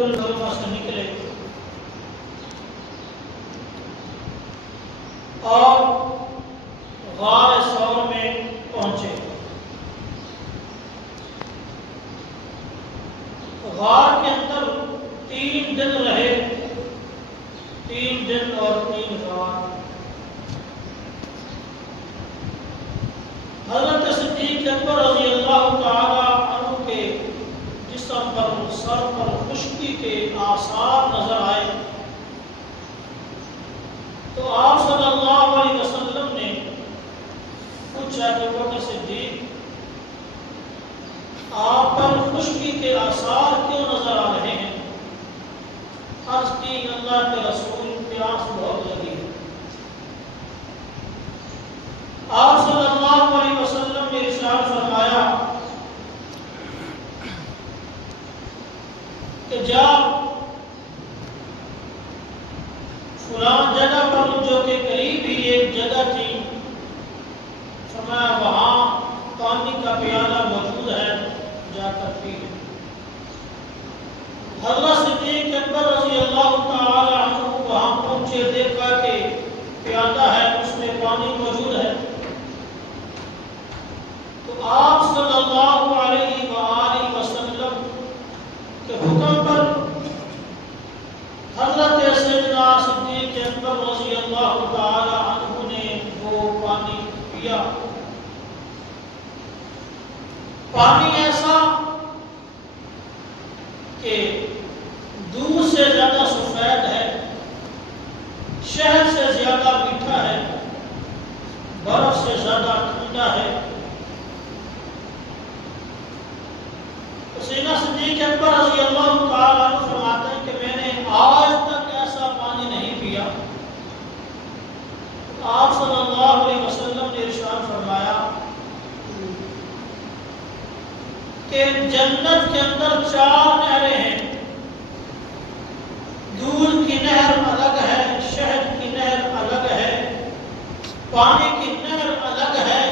المعمہ سے نکلے اور غار ثور میں پہنچے۔ غار کے اندر 3 دن رہے، 3 دن اور 3 رات۔ حضرت صدیق اکبر رضی اللہ تعالی عنہ کے جسم پر، سر پر خشکی کے آثار نظر آئے تو آپ صلی اللہ علیہ وسلم نے پوچھا کہ ابو بکر صدیق، آپ پر خشکی کے آثار کیوں نظر آ رہے ہیں؟ عرض کی اللہ کے رسول، پیاس بہت لگی ہے۔ آپ صلی اللہ علیہ وسلم نے ارشاد فرمایا کہ جا فلاں جگہ پر جو کہ قریب ہی ایک جگہ تھی، فرمایا وہاں پانی کا پیالہ موجود ہے، جا کر پی لو۔ حضرت صدیق اکبر رضی اللہ تعالی عنہ وہاں پہنچے، دیکھا کہ پیالہ ہے، اس میں پانی موجود ہے، تو آپ صلی اللہ علیہ وآلہ وسلم کے حکم پر حضرت سیدنا صدیق اکبر رضی اللہ تعالی عنہ نے وہ پانی پیا۔ پانی ایسا کہ دودھ سے زیادہ سفید ہے، شہد سے زیادہ میٹھا ہے، برف سے زیادہ ٹھنڈا ہے۔ سیدنا صدیق اکبر رضی اللہ تعالی عنہ فرماتے ہیں کہ میں نے آج تک ایسا پانی نہیں پیا۔ آپ صلی اللہ علیہ وسلم نے ارشاد فرمایا کہ جنت کے اندر 4 نہریں ہیں، دودھ کی نہر الگ ہے، شہد کی نہر الگ ہے، پانی کی نہر الگ ہے،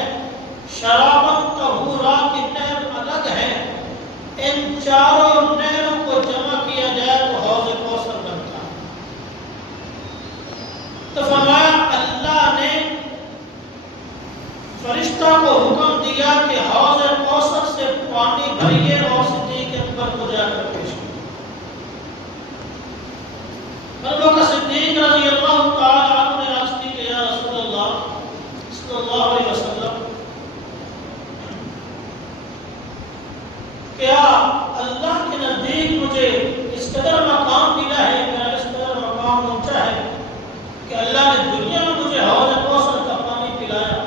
شرابن طہورا کی نہر الگ ہے۔ ان 4 نہروں کو جمع کیا جائے تو حوض کوثر بنتا ہے۔ تو فرمایا اللہ نے فرشتہ کو حکم دیا کہ حوض کوثر سے پانی بھریے اور صدیق اکبر کو جا کر پیش کیے۔ ابو بکر صدیق رضی اللہ تعالی عنہ نے عرض کی کہ یا رسول اللہ صلی اللہ علیہ وسلم، کیا اللہ کے نزدیک مجھے اس قدر مقام ملا ہے، میرا اس قدر مقام اونچا ہے کہ اللہ نے دنیا میں مجھے حوض کوثر کا پانی پلایا؟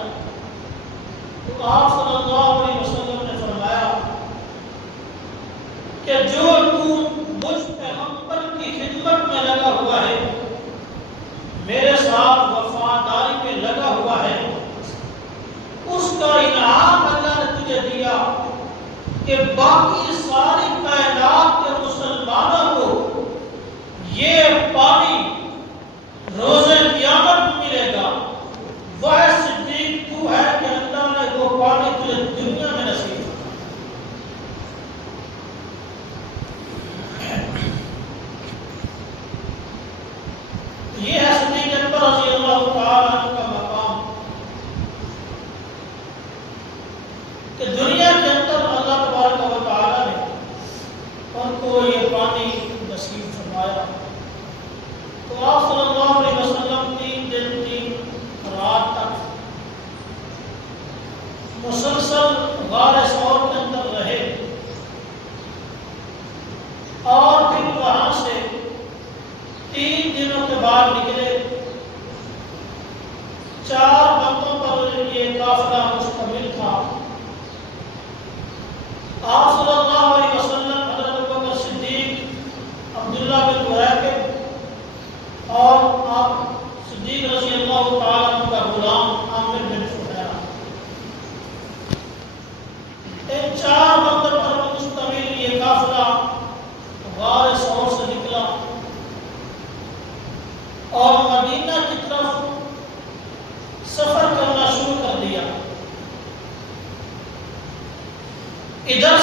تو آپ صلی اللہ علیہ وسلم نے فرمایا کہ جو تو مجھ پیغمبر کی خدمت میں لگا ہوا ہے، میرے ساتھ وفاداری میں لگا ہوا ہے، اس کا انعام اللہ نے تجھے دیا کہ باقی ساری کائنات کے مسلمانوں کو یہ پانی روز قیامت ملے گا۔ وہ صدیق تو ہے کہ اللہ نے وہ پانی تجھے دنیا میں نصیب کیا۔ یہ ہے صدیق اکبر رضی اللہ تعالی عنہ کا مقام کہ دنیا کے اندر اللہ تبارک و تعالی نے ان کو یہ پانی نصیب فرمایا۔ تو آپ صلی اللہ علیہ وسلم 3 دن 3 رات تک مسلسل غار ثور کے اندر رہے اور پھر وہاں سے 3 دنوں کے بعد نکلے۔ 4 بندوں پر یہ قافلہ مشتمل تھا۔ آپ صلی اللہ علیہ وسلم، حضرت ابو بکر صدیق، عبداللہ بن مراقب اور آپ صدیق رضی اللہ تعالیٰ عنہ کا غلام عامر بن فہیرہ، ان 4 بندوں پر مشتمل یہ قافلہ غار ثور سے نکلا اور مدینہ کی طرف سفر کرنا شروع کر دیا۔ ادھر